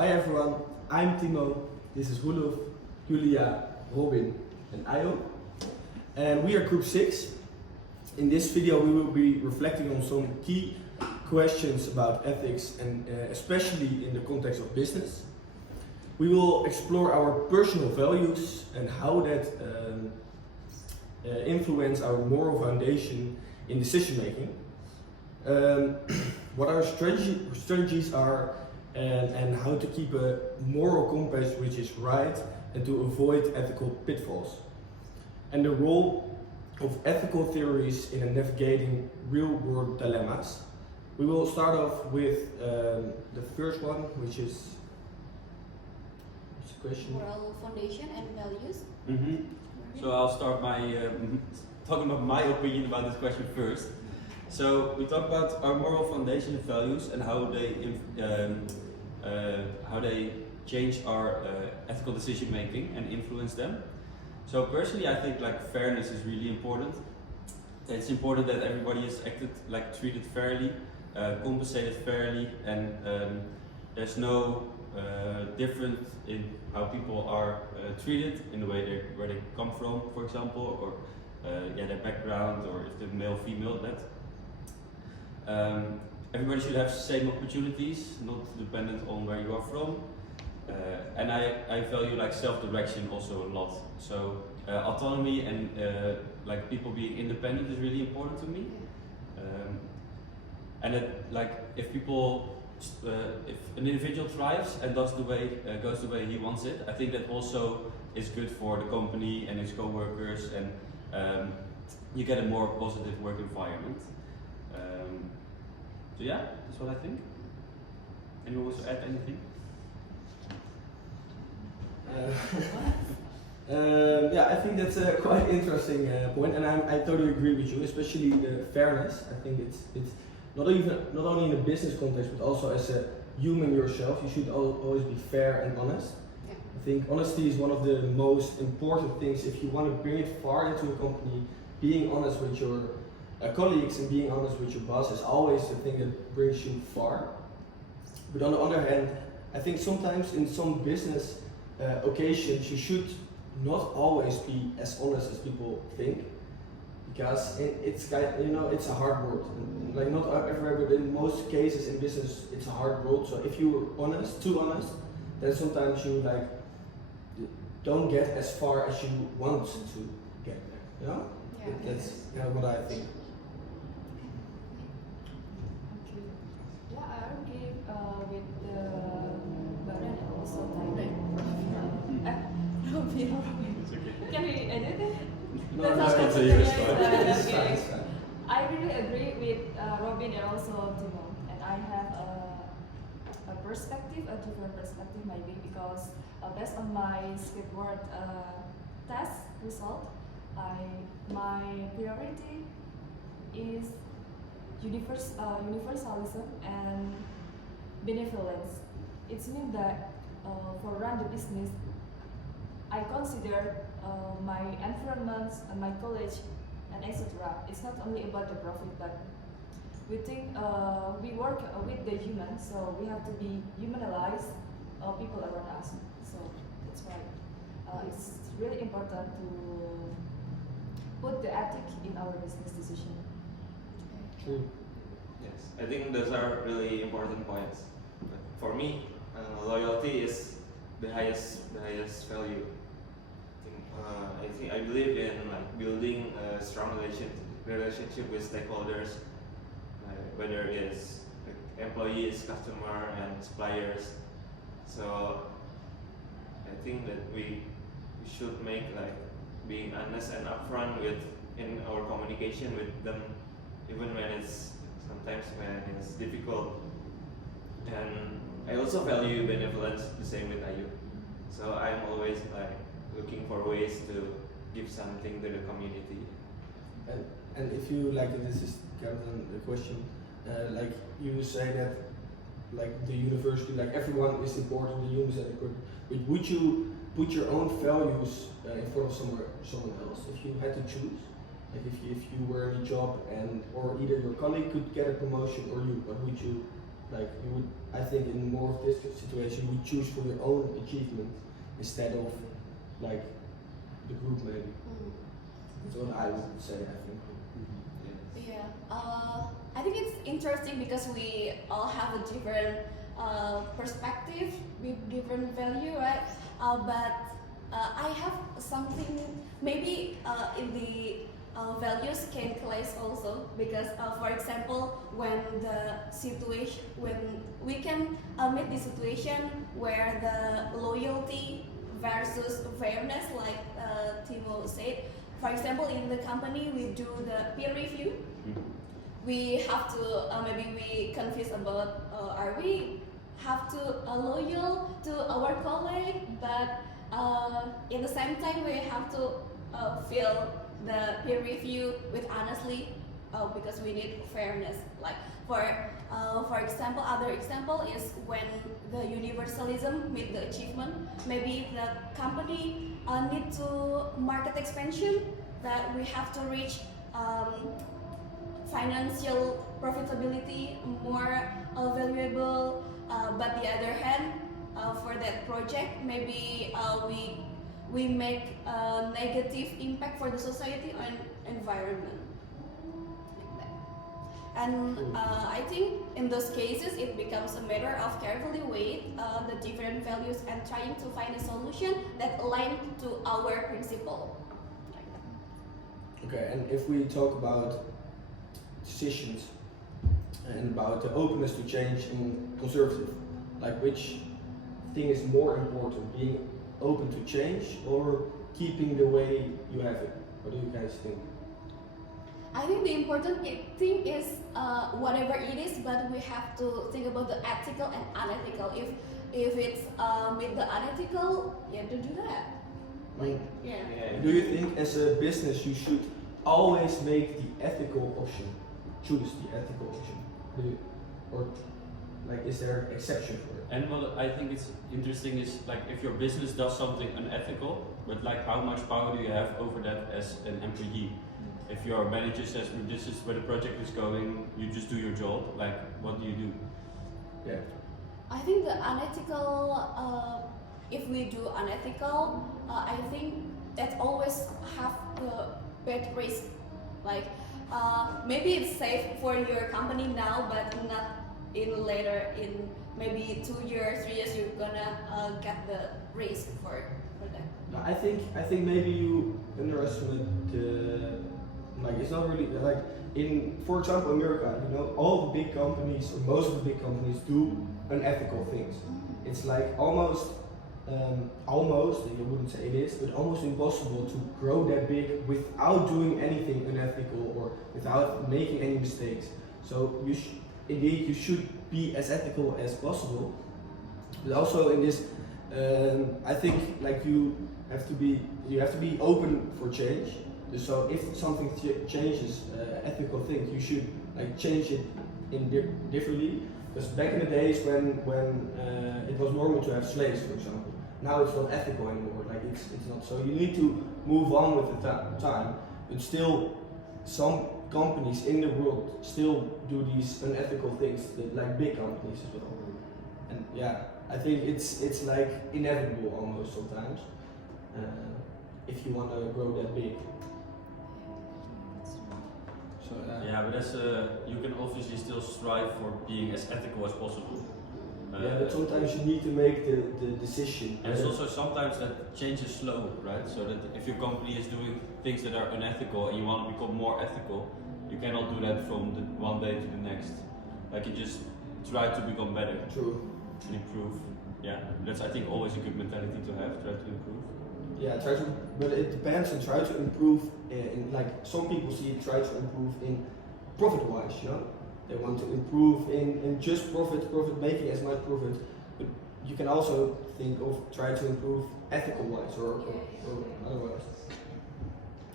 Hi everyone, I'm Thimo, this is Rulif, Yulia, Robin and Ayo. And we are group 6. In this video we will be reflecting on some key questions about ethics and especially in the context of business. We will explore our personal values and how that influence our moral foundation in decision making. What our strategies are and how to keep a moral compass which is right and to avoid ethical pitfalls. And the role of ethical theories in navigating real-world dilemmas. We will start off with the first one, which is what's the question? Moral foundation and values. So I'll start by talking about my opinion about this question first. So we talk about our moral foundation and values and how they change our ethical decision making and influence them. So personally, I think fairness is really important. It's important that everybody is treated fairly, compensated fairly, and there's no difference in how people are treated in the way where they come from, for example, or their background, or if they're male, female, that. Everybody should have the same opportunities, not dependent on where you are from. And I value self-direction also a lot. So autonomy and people being independent is really important to me. And that if an individual thrives and goes the way he wants it, I think that also is good for the company and its co-workers, and you get a more positive work environment. So yeah, that's what I think. Anyone wants to add anything? I think that's a quite interesting point, and I totally agree with you, especially fairness. I think it's not only in a business context, but also as a human yourself. You should always be fair and honest. Yeah. I think honesty is one of the most important things if you want to bring it far into a company. Being honest with your colleagues and being honest with your boss is always the thing that brings you far. But on the other hand, I think sometimes in some business occasions you should not always be as honest as people think, because it's a hard world. Not everywhere, but in most cases in business it's a hard world. So if you're too honest, then sometimes you don't get as far as you want to get there. Yeah, That's kind of what I think. Okay. Yeah, I agree with the Baran and also Thailand. Can we edit it? It's fine. I really agree with Robin and also Thimo, and I have a different perspective maybe, because based on my skateboard test result, my priority is universalism and benevolence. It means that for run the business, I consider my environment and my college and etc. It's not only about the profit, but we think we work with the human, so we have to be humanized people around us. So that's why it's really important to put the ethic in our business decision. True. Yes, I think those are really important points. But for me, loyalty is the highest value. I believe in building a strong relationship with stakeholders, whether it's employees, customer, and suppliers. So I think that we should make being honest and upfront in our communication with them, even when it's difficult. And I also value benevolence the same with Ayu. So I'm always looking for ways to give something to the community. And if you this is kind of the question, you say that the university, everyone is important, the humans are important, but would you put your own values in front of someone else if you had to choose? If you were in a job or either your colleague could get a promotion or you, what would you like you would, I think in more of this situation, you would choose for your own achievement instead of like the group maybe. Mm. That's what I would say, I think. Yeah, I think it's interesting because we all have a different perspective with different value, right? But I have something maybe in the values can clash also because, for example, when we can meet the situation where the loyalty versus fairness, like Thimo said. For example, in the company we do the peer review. We have to maybe we confused about are we have to loyal to our colleague, but in the same time we have to fill the peer review with honestly because we need fairness. Like for example, other example is when the universalism meet the achievement. Maybe the company need to market expansion that we have to reach financial profitability more valuable. But the other hand, for that project, maybe we make a negative impact for the society and environment. And I think in those cases it becomes a matter of carefully weigh the different values and trying to find a solution that align to our principle. Okay, and if we talk about decisions and about the openness to change and conservative, like which thing is more important, being open to change or keeping the way you have it? What do you guys think? I think the important thing is whatever it is, but we have to think about the ethical and unethical. If it's with the unethical, you have to do that. Like, yeah. Do you think as a business you should always make the ethical option? Choose the ethical option? Or like is there exception for it? And what I think is interesting is like if your business does something unethical, but like how much power do you have over that as an employee? If your manager says this is where the project is going, you just do your job. Like what do you do? Yeah. I think the unethical, if we do unethical, I think that always have the bad risk. Like maybe it's safe for your company now, but not in later in maybe 2 years, 3 years you're gonna get the risk for that. I think maybe you underestimate the like it's not really like in, for example, America, you know, all the big companies or most of the big companies do unethical things. It's like almost, you wouldn't say it is, but almost impossible to grow that big without doing anything unethical or without making any mistakes. So you should be as ethical as possible. But also in this, I think like you have to be open for change. So if something changes, ethical things, you should like change it in differently. Because back in the days when it was normal to have slaves, for example, now it's not ethical anymore. Like it's not. So you need to move on with the time. But still, some companies in the world still do these unethical things, like big companies as well. And yeah, I think it's like inevitable almost sometimes if you want to grow that big. So, yeah, but you can obviously still strive for being as ethical as possible. Yeah, but sometimes you need to make the decision. And it's also sometimes that change is slow, right? So that if your company is doing things that are unethical and you want to become more ethical, you cannot do that from the one day to the next. Like you just try to become better. True. And improve. Yeah, that's I think always a good mentality to have. Try to improve. Yeah, but it depends on try to improve in like some people see it, try to improve in profit-wise, you know? They want to improve in just profit making as much profit, but you can also think of try to improve ethical-wise or otherwise.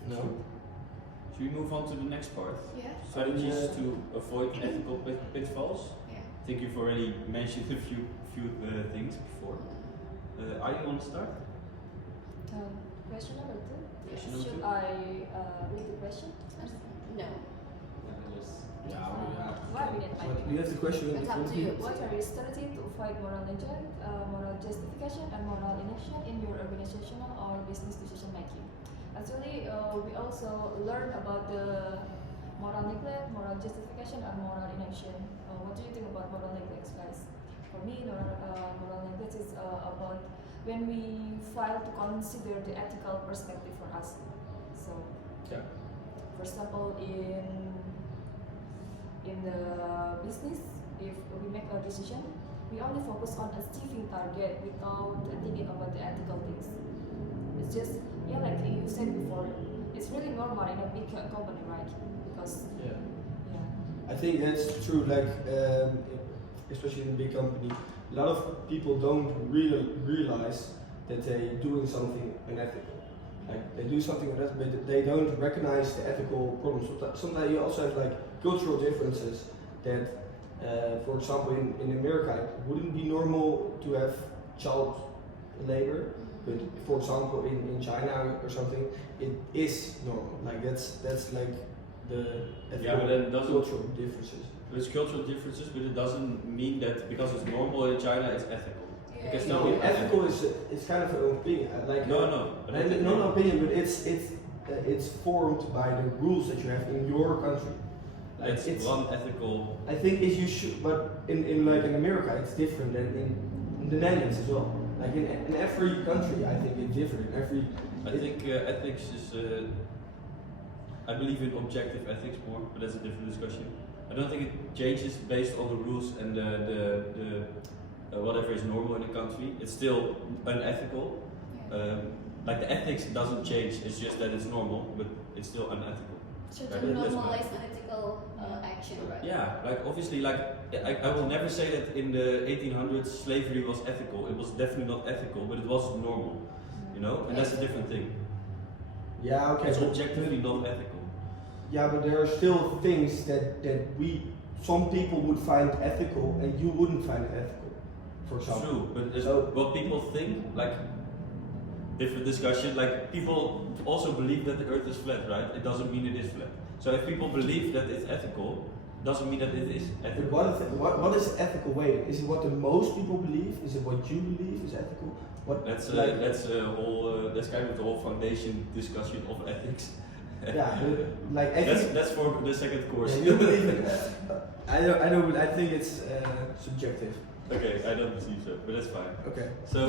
No? Should we move on to the next part? Yeah. Strategies to avoid ethical pitfalls. Yeah. I think you've already mentioned a few things before. Are you want to start? Question number 2. Question number Should 2? I read the question? No. Yeah, Why we need you have the question in It's the up to you. What are your strategies to avoid moral legend, moral justification, and moral inaction in your organizational or business decision making? Actually, we also learn about the moral neglect, moral justification, and moral inaction. What do you think about moral neglect, guys? For me, moral neglect is about when we fail to consider the ethical perspective for us. So, Yeah. for example, in the business, if we make a decision, we only focus on achieving target without thinking about the ethical things. It's just, yeah, like you said before, it's really normal in a big company, right? Because, Yeah. yeah. I think that's true. Like, especially in a big company, a lot of people don't really realize that they're doing something unethical. Like they do something unethical, but they don't recognize the ethical problems. Sometimes you also have like cultural differences. That, for example, in America, it wouldn't be normal to have child labor. But for example, in China or something, it is normal. Like that's like the Yeah, but then it doesn't- cultural differences. There's cultural differences, but it doesn't mean that because it's normal in China, it's ethical. Yeah, Because yeah. no, No, ethical is kind of an opinion. Like No, no. I don't think not an opinion, but it's formed by the rules that you have in your country. Like It's one ethical. I think if you should, but in like in America, it's different than in the Netherlands as well. Like in every country, I think it's different. I think ethics is. I believe in objective ethics more, but that's a different discussion. I don't think it changes based on the rules and the whatever is normal in a country. It's still unethical. Like the ethics doesn't change. It's just that it's normal, but it's still unethical. So Right, to that's normalize unethical action, right? Yeah, like obviously, like I will never say that in the 1800s slavery was ethical. It was definitely not ethical, but it was normal, you know, and that's a different thing. Yeah, okay. It's objectively not ethical. Yeah, but there are still things that some people would find ethical and you wouldn't find it ethical. For example. True, but it's So- what people think, like different discussion. Like people also believe that the Earth is flat, right? It doesn't mean it is flat. So if people believe that it's ethical, doesn't mean that it is But ethical. what is ethical way? Is it what the most people believe? Is it what you believe is ethical? What That's like- that's kind of the whole foundation discussion of ethics. yeah, but like I think That's for the second course. yeah, you believe in I know, but I think it's subjective. Okay, I don't believe so, but that's fine. Okay. So,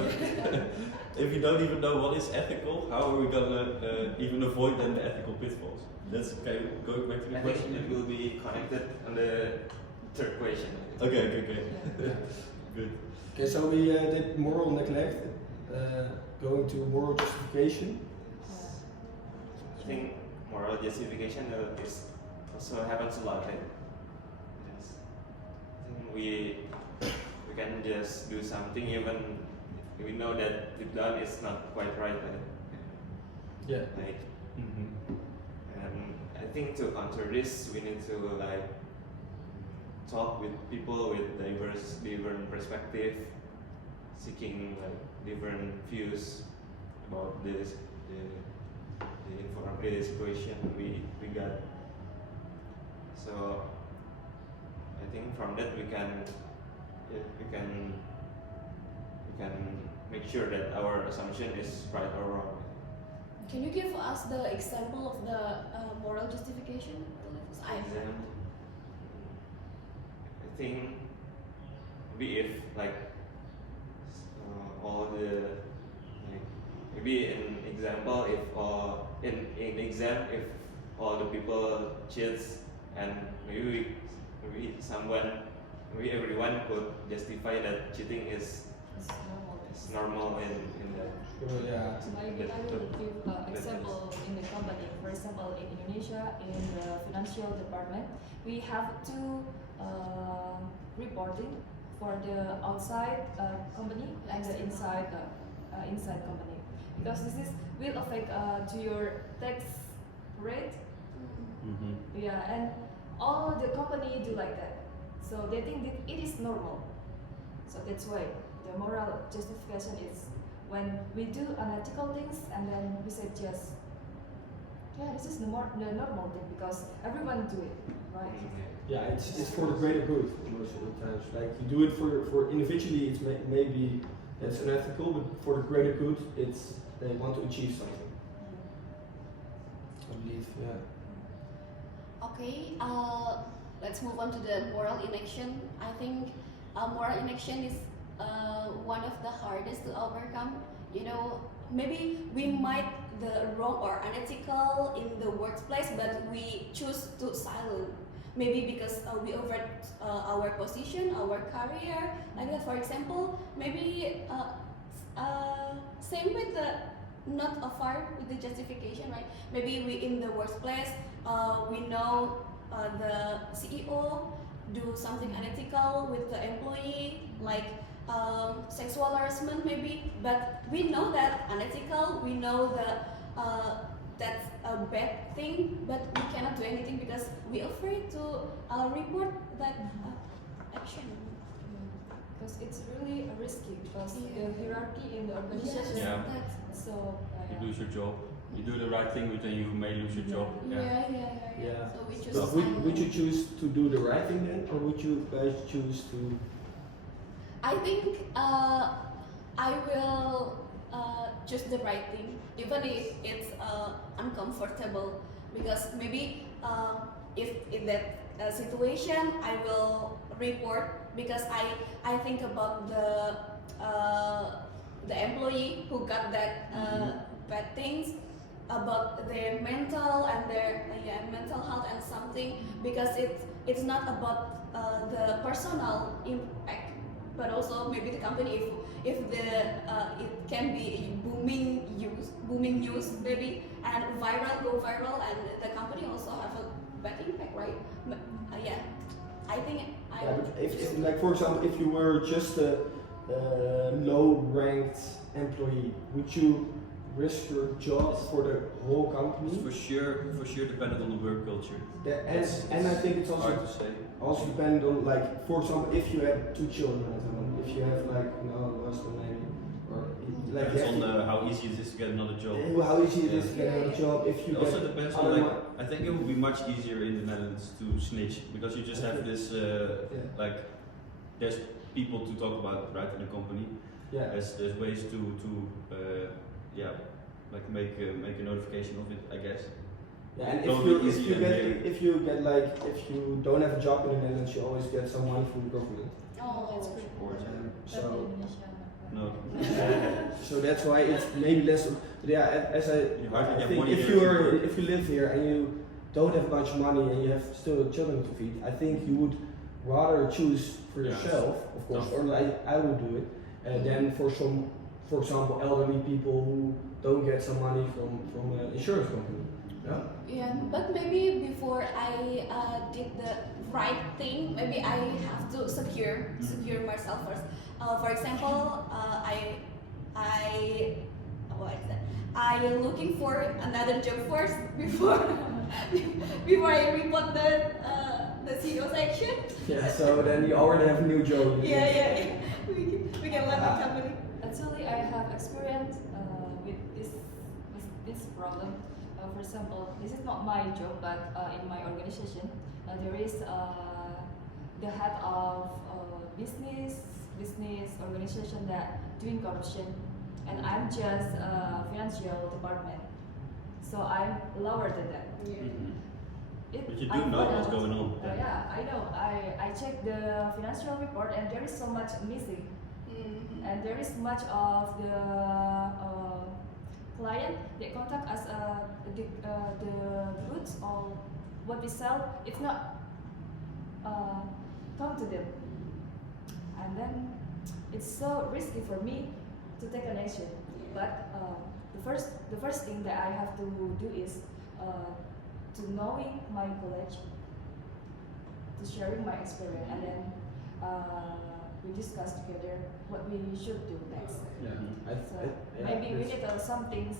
if you don't even know what is ethical, how are we gonna even avoid then the ethical pitfalls? That's okay. Going back to the I think question. it will be connected on the third question. Okay. Yeah. Good. Okay, so we did moral neglect, going to moral justification. I think moral justification is also happens a lot, right? Yes. I think we can just do something even we know that deep down it's not quite right, right? Yeah. Like, Mm-hmm. and I think to counter this, we need to like talk with people with different perspective, seeking like different views about the situation we got. So I think from that we can make sure that our assumption is right or wrong. Can you give us the example of the moral justification? Example, I think maybe if like all the like maybe in example if in exam if all the people cheats and maybe everyone could justify that cheating is It's normal. normal in that. Yeah. So maybe I will give an example in the company. For example, in Indonesia, in the financial department, we have two reporting for the outside company and the inside company, because this will affect to your tax rate. Mm-hmm. Yeah, and all the company do like that, so they think that it is normal. So that's why the moral justification is when we do unethical things and then we say just, yeah, this is the normal thing because everyone do it, right? Yeah, it's for the greater good most of the times. Like you do it for individually, it's maybe that's unethical, but for the greater good, it's they want to achieve something. I believe, yeah. Okay, let's move on to the moral inaction. I think moral inaction is one of the hardest to overcome. You know, maybe we might the wrong or unethical in the workplace, but we choose to silent. Maybe because we over our position, our career, like that. For example, maybe same with the not a far with the justification, right? Maybe we in the workplace, we know the CEO do something unethical with the employee, like sexual harassment maybe, but we know that unethical, we know the that's a bad thing, but we cannot do anything because we afraid to report that action. Because it's really risky because Yeah. the hierarchy in the organization. Yeah. So You lose your job. You do the right thing, but then you may lose your job. Yeah. So we choose So silence. would you choose to do the right thing then, or would you guys choose to? I think I will choose the right thing, even if it's uncomfortable. Because maybe if in that situation, I will report because I think about the employee who got that bad things about their mental and their mental health and something, because it's not about the personal impact, but also maybe the company if the it can be booming news maybe and go viral and the company also have a bad impact, right? But, yeah, I think Yeah, but if like for example, if you were just a low-ranked employee, would you risk your job for the whole company? It's for sure dependent on the work culture. And I think it's hard to also say. dependent on, like, for example, if you have 2 children at home, if you have like less than maybe, or like you Depends have on how easy it is to get another job. how easy it is to get Yeah. another job. If you It also get depends other on, like, mo- I think it would be much easier in the Netherlands to snitch because you just have this like there's people to talk about, right, in a company. yeah. There's ways to like make a notification of it, I guess. Yeah, and Totally if easy you and get here. if you get like if you don't have a job in the Netherlands, you always get some money from the government. oh, That's great. Of course. So No. so that's why it's maybe less. Yeah, as You hardly I get think money if here if you live here and you don't have much money and you have still children to feed, I think you would rather choose for Yeah. yourself, of course, No. or like I would do it, than for for example, elderly people who don't get some money from an insurance company. Yeah. yeah, but maybe before I did the right thing, maybe I have to secure myself first. For example, what is that? I looking for another job first before before I report the CEO's action. Yeah. So then you already have a new job. Yeah. We can let the company. Actually, I have experience with this problem. For example, this is not my job, but in my organization, there is the head of business organization that doing corruption, and I'm just financial department, so I'm lower than that. But you do know what's going on. Yeah, I know. I checked the financial report, and there is so much missing. And there is much of the client they contact us the goods or what we sell, it's not come to them, and then it's so risky for me to take an action. But the first thing that I have to do is to knowing my college, to sharing my experience, and then we discuss together what we should do next. Yeah. So maybe we need some things.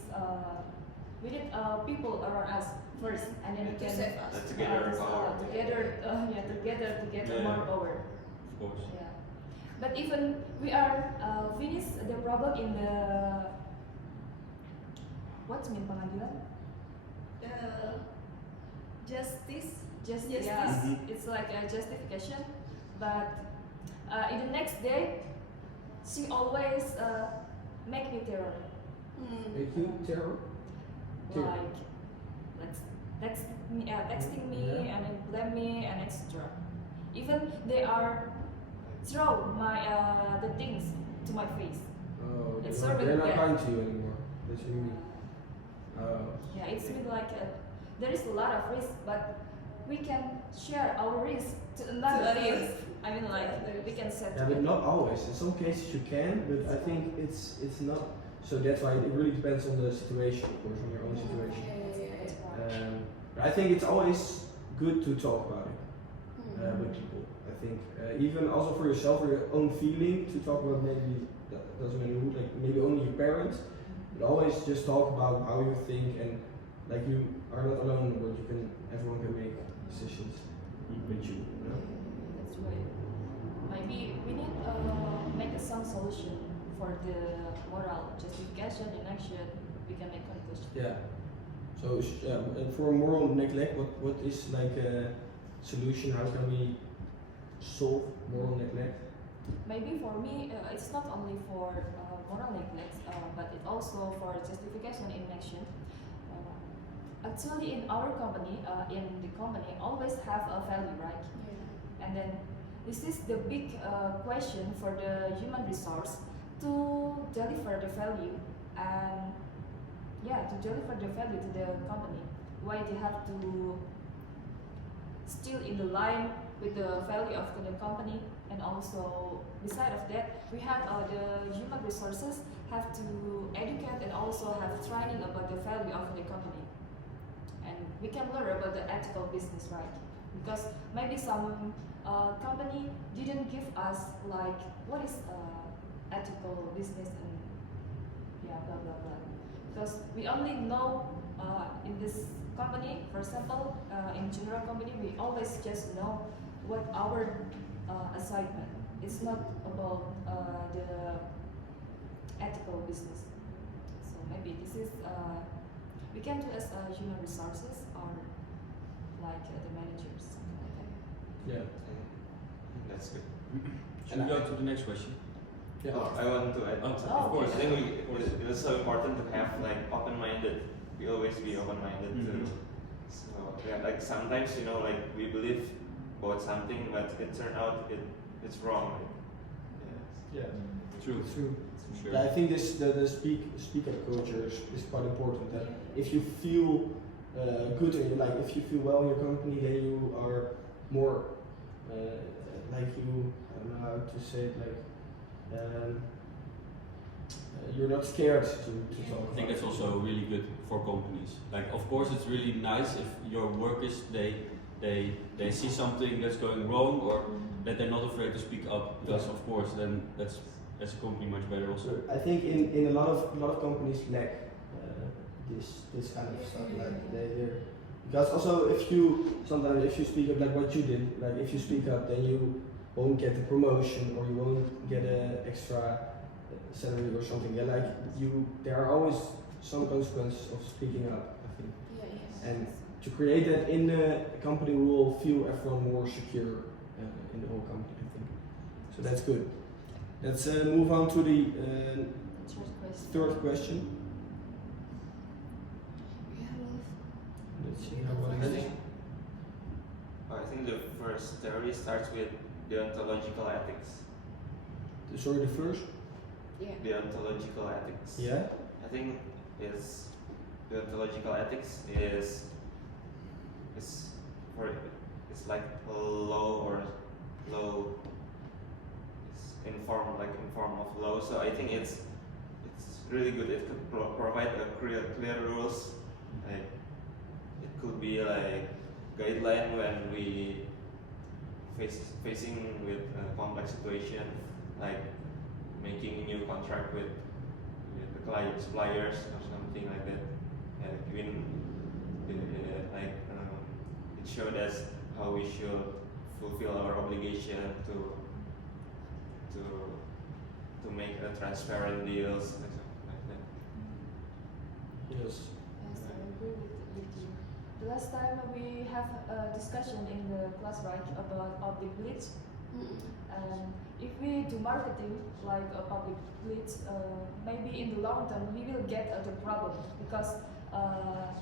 We need people around us first, and then we To can save us. Together power. together to get Yeah. more power. Of course. Yeah. But even we are finish the problem in the what's mean pengadilan? Justice. just Yes, yeah, yes. it's like a justification. But in the next day, she always make me terror. Make you terror? Terror. Like let's texting me Yeah. and then blame me and etc. Even they are throw my the things to my face. Oh, It's they're so really not bad. kind to you anymore. That's what you mean. Oh. Yeah, it's been like there is a lot of risk, but we can share our risk to another others. person. I mean, like we can set. Yeah, but not always. In some cases you can, but I think it's not. So that's why it really depends on the situation, of course, on your own situation. But I think it's always good to talk about it with people. I think even also for yourself, for your own feeling, to talk about maybe that doesn't matter who, like maybe only your parents, but always just talk about how you think and like you are not alone in the world. Everyone can make decisions with you. You know? That's right. Maybe we need make some solution for the moral justification in action. We can make conclusion. Yeah. So and for moral neglect, what is like a solution? How can we solve moral neglect? Maybe for me, it's not only for moral neglect, but it also for justification in action. Actually, in our company, always have a value, right? And then this is the big question for the human resource to deliver the value and to deliver the value to the company. Why they have to still in the line with the value of the company, and also beside of that, we have the human resources have to educate and also have training about the value of the company, and we can learn about the ethical business, right? Because maybe some company didn't give us like what is ethical business and blah blah blah. Because we only know in this company, for example, in general company, we always just know what our assignment. It's not about the ethical business. So maybe this is we can do as human resources or like the managers. Yeah. That's good. Should we go to the next question? Yeah. Oh, I want to add. Of course. I think it is so important to have like open-minded. We always be open-minded too. So yeah, like sometimes like we believe about something, but it turns out it's wrong. Yeah. True. True. For sure. Yeah, I think the speak up culture is quite important. That if you feel good in your life, if you feel well in your company, then you are more like you. I don't know how to say it. Like you're not scared to talk. I think that's also really good for companies. Like, of course, it's really nice if your workers they see something that's going wrong, or that they're not afraid to speak up. Because of course, then that's as a company much better also. So I think in a lot of companies lack this kind of stuff. Like they're because also if you speak up like what you did, like if you speak up, then you won't get the promotion or you won't get an extra salary or something. Yeah, like there are always some consequences of speaking up, I think. And to create that in the company, we will feel everyone more secure in the whole company, I think. So that's good. Let's move on to the third question. Let's see what it is. I think the first theory starts with deontological ethics. Sorry, the first? Deontological ethics. Yeah. I think deontological ethics is like a law or law. It's in form of law. So I think it's really good. It could provide a clear rules. Like it could be like guideline when we facing with a complex situation, like making a new contract with the client suppliers or something like that. It showed us how we should fulfill our obligation to make a transparent deals, like that. Yes. Yes, I agree with you. The last time we have a discussion in the class, right, about public leads. And if we do marketing like a public leads, maybe in the long term we will get the problem because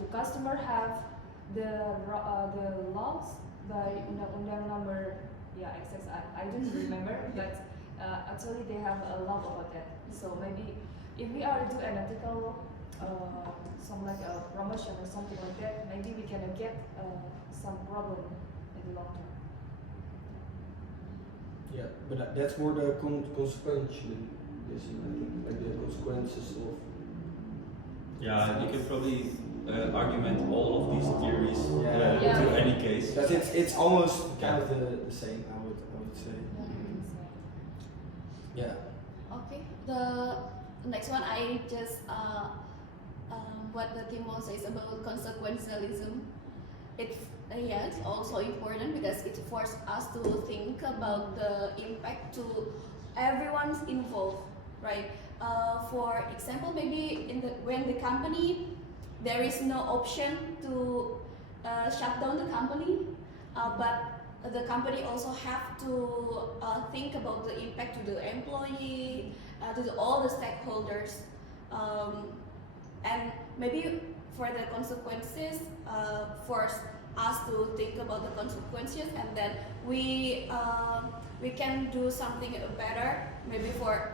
the customer have the laws by undang-undang number I don't remember, but actually they have a law about that. So maybe if we are do an ethical some like a promotion or something like that, maybe we can get some problem in the long term. Yeah, but that's more the consequentialism, I think, like the consequences of. Yeah, you can probably argument all of these theories Yeah. to any case. But it's almost kind of the same, I would say. Yeah. Okay, the next one I just what the Thimo says about consequentialism. It's it's also important because it forces us to think about the impact to everyone's involved, right? For example, maybe when the company there is no option to shut down the company, but the company also have to think about the impact to the employee, all the stakeholders, and maybe for the consequences, force us to think about the consequences, and then we can do something better. Maybe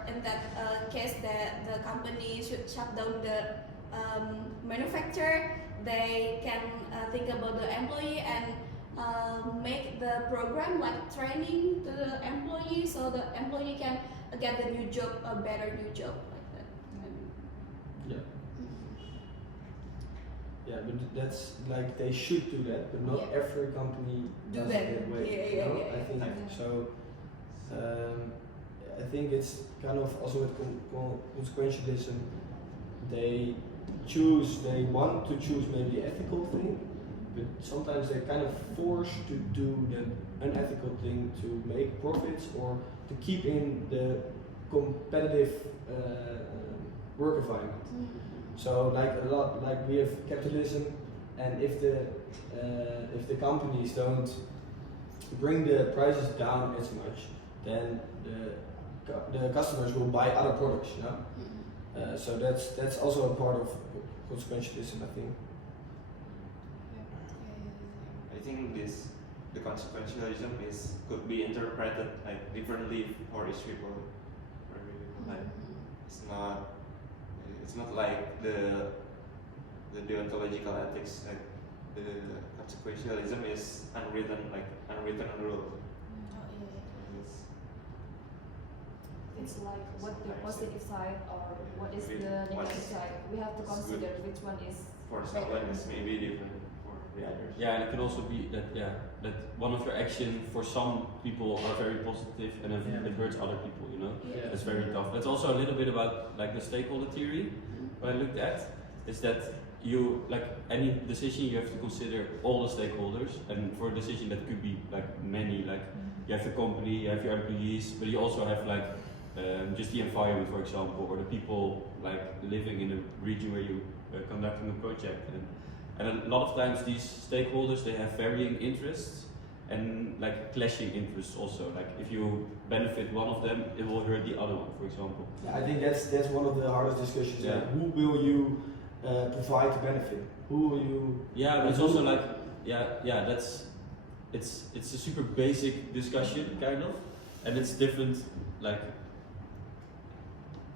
in that case, that the company should shut down the manufacturer. They can think about the employee and make the program like training to the employee, so the employee can get the new job, a better new job like that. Yeah. Yeah, but that's like they should do that, but not every company Do does that. it that way. Yeah, you know? yeah. I think so. I think it's kind of also with consequentialism. They want to choose maybe the ethical thing, but sometimes they're kind of forced to do the unethical thing to make profits or to keep in the competitive work environment. So like we have capitalism, and if the companies don't bring the prices down as much, then the customers will buy other products, you know. So that's also a part of consequentialism, I think. I think the consequentialism could be interpreted like differently for each people. Like it's not like the deontological ethics. Like the consequentialism is unwritten rule. It's like what the positive side or what is the negative side. We have to consider which one is. For someone is maybe different for the others. Yeah, and it can also be that one of your actions for some people are very positive and then it hurts other people, you know? Yeah. That's very tough. That's also a little bit about like the stakeholder theory. What I looked at is that you, like any decision, you have to consider all the stakeholders, and for a decision that could be like many, like you have the company, you have your employees, but you also have like just the environment, for example, or the people like living in a region where you are conducting a project. And a lot of times these stakeholders, they have varying interests and like clashing interests also. Like if you benefit one of them, it will hurt the other one, for example. Yeah, I think that's one of the hardest discussions. Yeah. Like, who will you provide the benefit? Who will you? Yeah, but it's also like it's a super basic discussion kind of, and it's different like.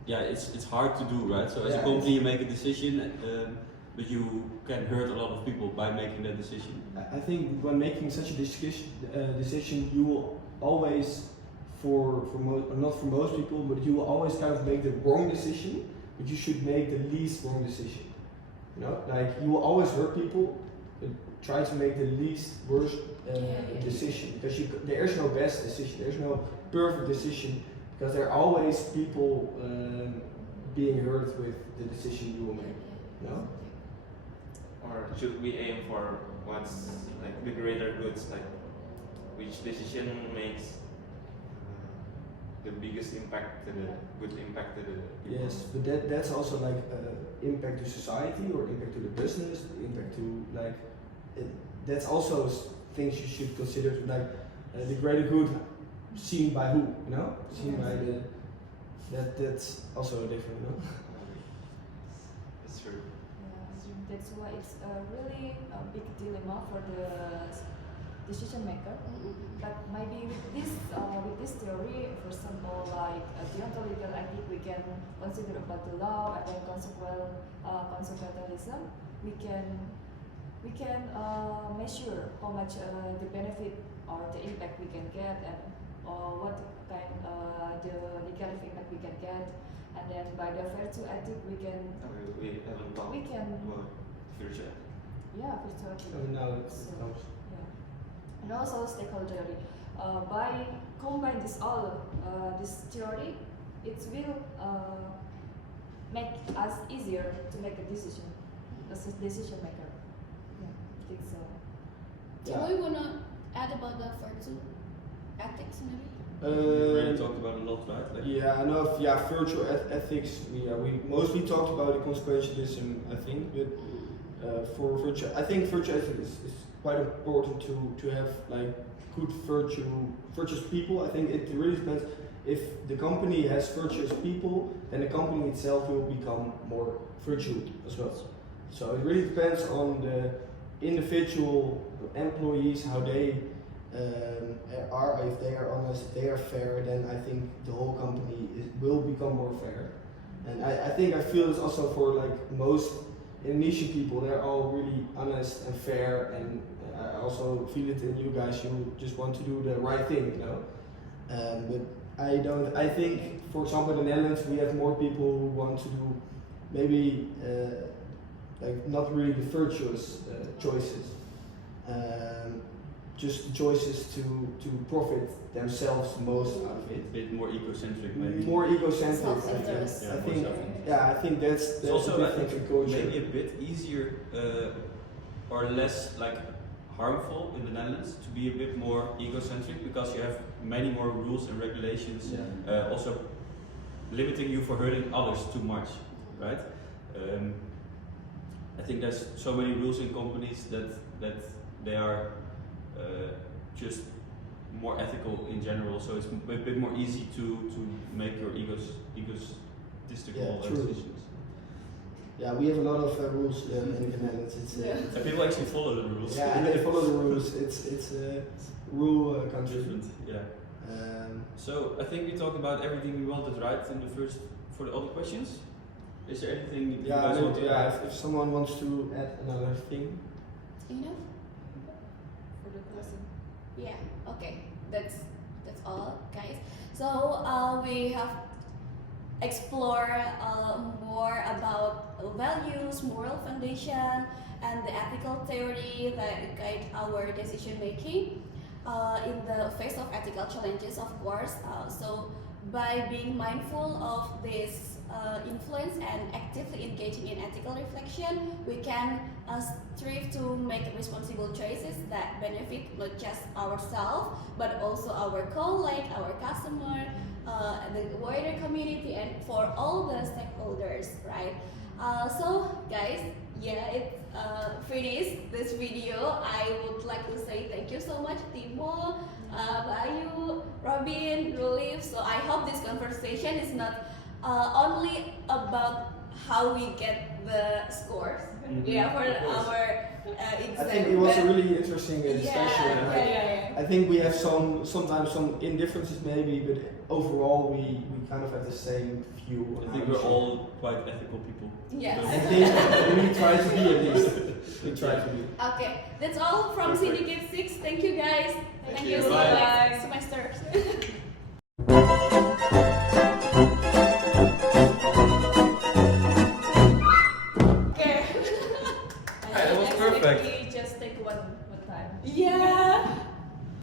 Yeah, it's hard to do, right? So as a company, you make a decision, but you can hurt a lot of people by making that decision. I think when making such a decision, you will always, not for most people, but you will always kind of make the wrong decision, but you should make the least wrong decision. You know, like you will always hurt people, but try to make the least worst decision, because there is no best decision, there is no perfect decision. Because there are always people being hurt with the decision you will make, you know? Or should we aim for what's like the greater goods, like which decision makes the biggest impact to the good impact to the people? Yes, but that's also like impact to society or impact to the business, impact to like that's also things you should consider, like the greater good seen by who, you know, seen by the that's also different, you know. That's true. Yeah, that's why it's a really big dilemma for the decision maker. But maybe with this theory, for example, like deontological ethics, we can consider about the law and then consequentialism. We can measure how much the benefit or the impact we can get, and what kind the negative impact we can get, and then by the virtue ethic we can We haven't talked we can about future. virtue ethic. Now it comes. And also stakeholder theory. By combine this this theory, it will make us easier to make a decision as a decision maker. Yeah, I think so. So you wanna add about the virtue ethics maybe? We've already talked about it a lot, right? Like, Yeah, I know. Virtual ethics. We mostly talked about the consequentialism, I think, but for virtue, I think virtue ethics is quite important to have like good virtuous people. I think it really depends. If the company has virtuous people, then the company itself will become more virtuous as well. So it really depends on the individual employees, how they are. If they are honest, if they are fair, then I think the whole company will become more fair. And I feel this also for like most Indonesian people. They're all really honest and fair, and I also feel it in you guys. You just want to do the right thing, you know. But I think, for example, in the Netherlands we have more people who want to do maybe like not really the virtuous choices, just choices to profit themselves most out of it. a bit more egocentric, maybe. More egocentric, I Self-interest. think. Yeah, I more think, self-interest. yeah, I think that's It's also, the I difference in think, culture. maybe a bit easier or less like harmful in the Netherlands to be a bit more egocentric, because you have many more rules and regulations, Yeah. also limiting you for hurting others too much, right? I think there's so many rules in companies that they are just more ethical in general, so it's a bit more easy to make your egotistical Yeah, true. decisions. Yeah, we have a lot of rules in the Netherlands. It's And people actually follow the rules. yeah, and they follow the rules. It's a rule country. Different, yeah. So I think we talked about everything we wanted, right? In the first, for the other questions, is there anything that you guys want to add? if someone wants to add another thing. Enough? For the closing. Yeah. Okay. That's all, guys. So we have explored more about values, moral foundation, and the ethical theory that guide our decision making in the face of ethical challenges, of course. So by being mindful of this influence and actively engaging in ethical reflection, we can strive to make responsible choices that benefit not just ourselves but also our colleague, our customer, the wider community, and for all the stakeholders, right? So guys, yeah, it's finished this video. I would like to say thank you so much, Thimo, Wahyu, Robin, Rulif. So I hope this conversation is not only about how we get the scores, yeah, for our exam. I think it was a really interesting yeah, discussion. And yeah. I think we have sometimes some indifferences maybe, but overall we kind of have the same view. on I how think we we're should- all quite ethical people. Yes. I think we try to be at least. We try to be. Okay, that's all from Perfect. Syndicate 6. Thank you guys. Thank you. you. See Bye. next semester. Okay. That was perfect. We just take one time. Yeah.